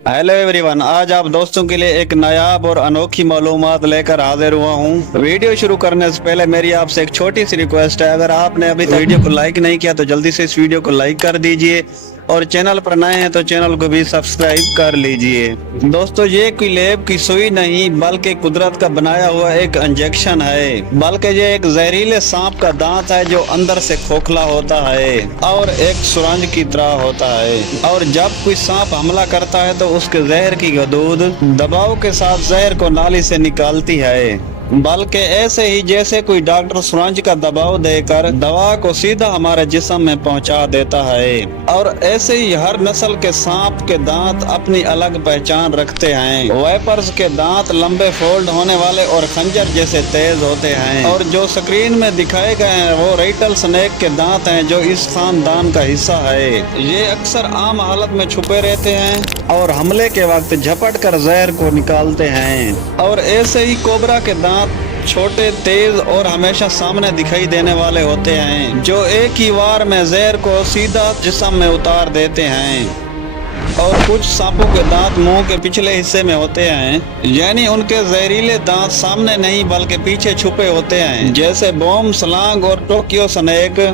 Hello everyone, आज आप दोस्तों के लिए एक नायाब और अनोखी मालूमात लेकर हाजिर हुआ हूँ। वीडियो शुरू करने से पहले मेरी आपसे एक छोटी सी रिक्वेस्ट है, अगर आपने अभी तक वीडियो को लाइक नहीं किया तो जल्दी से इस वीडियो को लाइक कर दीजिए और चैनल पर नए हैं तो चैनल को भी सब्सक्राइब कर लीजिए। दोस्तों, ये कोई लैब की सुई नहीं बल्कि कुदरत का बनाया हुआ एक इंजेक्शन है, बल्कि ये एक जहरीले सांप का दांत है जो अंदर से खोखला होता है और एक सुरंग की तरह होता है। और जब कोई सांप हमला करता है तो उसके जहर की गदूद दबाव के साथ जहर को नाली से निकालती है, बल्कि ऐसे ही जैसे कोई डॉक्टर सुरंज का दबाव देकर दवा को सीधा हमारे जिस्म में पहुंचा देता है। और ऐसे ही हर नस्ल के सांप के दांत अपनी अलग पहचान रखते हैं। वाइपर्स के दांत लंबे फोल्ड होने वाले और खंजर जैसे तेज होते हैं, और जो स्क्रीन में दिखाए गए हैं वो रेटल स्नेक के दांत हैं जो इस खानदान का हिस्सा है। ये अक्सर आम हालत में छुपे रहते हैं और हमले के वक्त झपट कर जहर को निकालते हैं। और ऐसे ही कोबरा के दांत छोटे, तेज और हमेशा सामने दिखाई देने वाले होते हैं, जो एक ही वार में जहर को सीधा जिस्म में उतार देते हैं। और कुछ सांपों के दांत मुंह के पिछले हिस्से में होते हैं, यानी उनके जहरीले दांत सामने नहीं बल्कि पीछे छुपे होते हैं, जैसे बॉम स्लांग और टोक्यो स्नेक,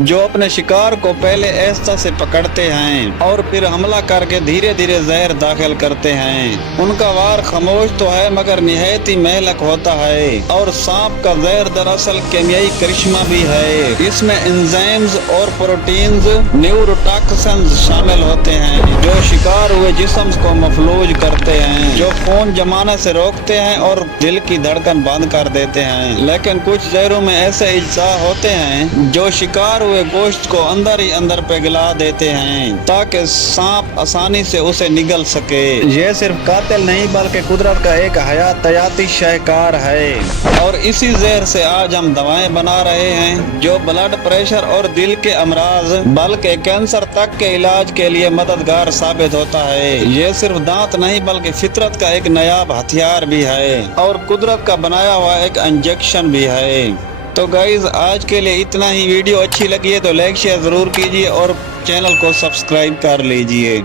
जो अपने शिकार को पहले ऐसा से पकड़ते हैं और फिर हमला करके धीरे धीरे जहर दाखिल करते हैं। उनका वार खामोश तो है मगर निहायत ही मेहलक होता है। और सांप का जहर दरअसल केमियाई करिश्मा भी है। इसमें एंजाइम्स और प्रोटीन्स, न्यूरोटॉक्सिन्स शामिल होते हैं जो शिकार हुए जिस्म को मफलूज करते हैं, जो खून जमाने से रोकते हैं और दिल की धड़कन बंद कर देते हैं। लेकिन कुछ जहरों में ऐसे अज्जा होते हैं जो शिकार हुए गोश्त को अंदर ही अंदर पिघला देते हैं ताकि सांप आसानी से उसे निगल सके। ये सिर्फ कातिल नहीं बल्कि कुदरत का एक हयातियाती शाहकार है। और इसी जहर से आज हम दवाएं बना रहे हैं जो ब्लड प्रेशर और दिल के अमराज बल्कि कैंसर तक के इलाज के लिए मददगार साबित होता है। ये सिर्फ दांत नहीं बल्कि फितरत का एक नायाब हथियार भी है और कुदरत का बनाया हुआ एक इंजेक्शन भी है। तो गाइज, आज के लिए इतना ही। वीडियो अच्छी लगी है तो लाइक शेयर जरूर कीजिए और चैनल को सब्सक्राइब कर लीजिए।